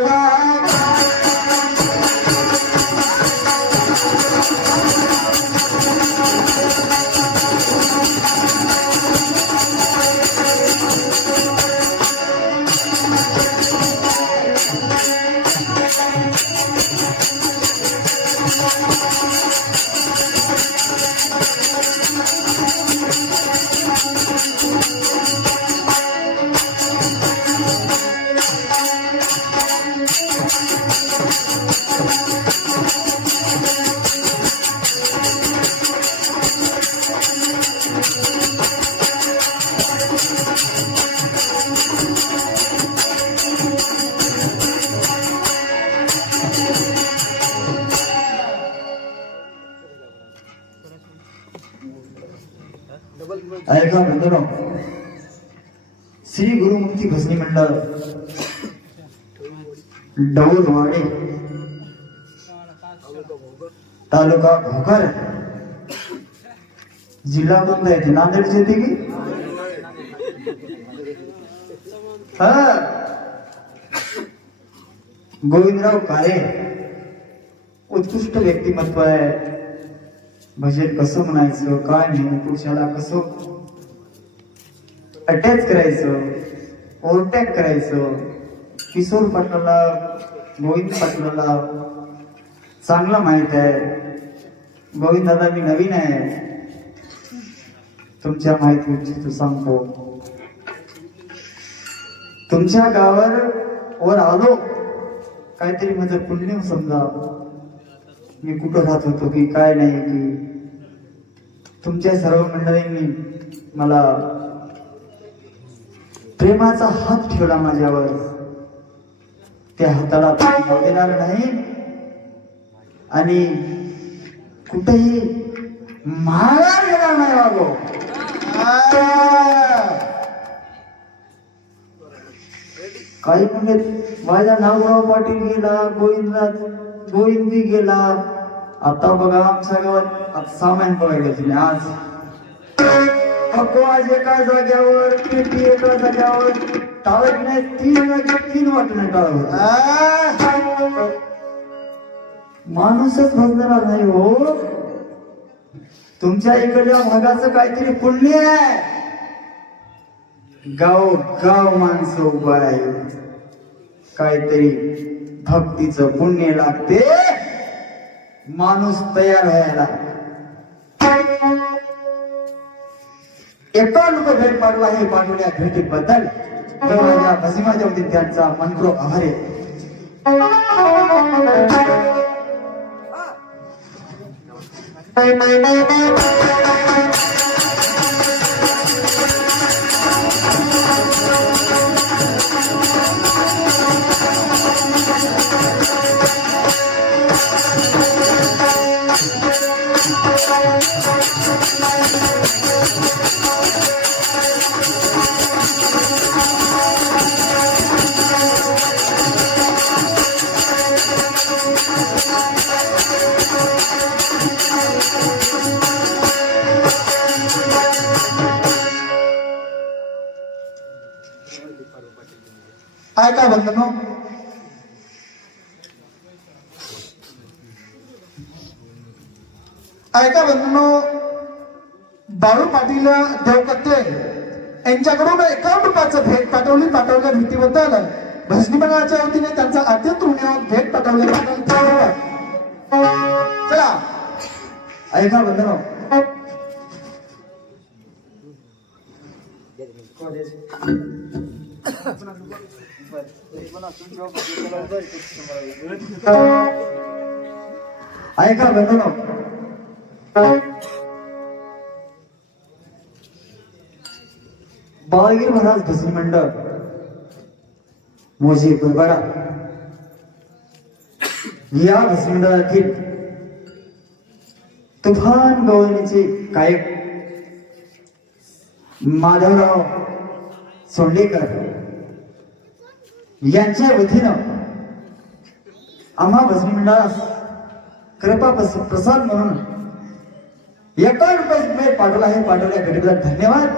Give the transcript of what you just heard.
bye ऐका बंधनो श्री गुरुमुक्ती भजनी मंडळ. डौलवाडे तालुका भोकर. जिल्हा कोणता येते नांदेडचे येते की? हा. गोविंदराव काळे. उत्कृष्ट व्यक्तिमत्व आहे. भजन कसं म्हणायचं? काय नाही पुरुषाला कसं अटॅच करायचं ओव्हरटॅक करायचं. किशोर पाटलाला गोविंद पाटलाला चांगला माहीत आहे. गोविंद दादा मी नवीन आहे. तुमच्या माहिती सांगतो. तुमच्या गावावर वर आलो. काहीतरी माझं पुण्य समजा. मी कुठं राहत होतो की काय नाही की. तुमच्या सर्व मंडळींनी मला प्रेमाचा हात ठेवला माझ्यावर. त्या हाताला देणार नाही. आणि कुठेही माघार येणार नाही बाबो. काही म्हणजे माझ्या नावराव पाटील गेला गोविंदराज गोविंदी गेला. आता बघा आमच्या गावात आता सामान बघायला तुम्ही आज आज एका जाग्यावर पेटी एका जाग्यावर टाळत नाही तीन जागी तीन वाटणे टाळावर माणूसच भजणार नाही हो. तुमच्या इकडल्या भागाचं काहीतरी पुण्य आहे. गाव गाव माणसं उभं आहे काहीतरी भक्तीचं पुण्य लागते. माणूस तयार व्हायला. एका लोक भेट पाडला हे पाठवल्या भेटीबद्दल मी माझ्या भसिमाच्या वतीने त्यांचा मनप्रो आभार आहे. ऐका बंधनो? ऐका बंधनो? बाळू पाटील देवकत्ते यांच्याकडून एकावन्न रुपयाचं भेट पाठवली पाठवल्या भेटीबद्दल भजनी मंडळाच्या वतीने त्यांचा अत्यंत ऋण भेट पाठवल्याबद्दल चला. ऐका बंधनो? ऐका बंधनो बाळगीर महाराज भजन मंडळ. मोजी गुलबाडा या भजनी मंडळातील तुफान गवळणीचे गायक माधवराव सोंडेकर. यांच्या वतीनं आम्हा भजनी मंडळास कृपा प्रसाद म्हणून एका रुपये पाठवला हे पाठवल्या गरीबला धन्यवाद.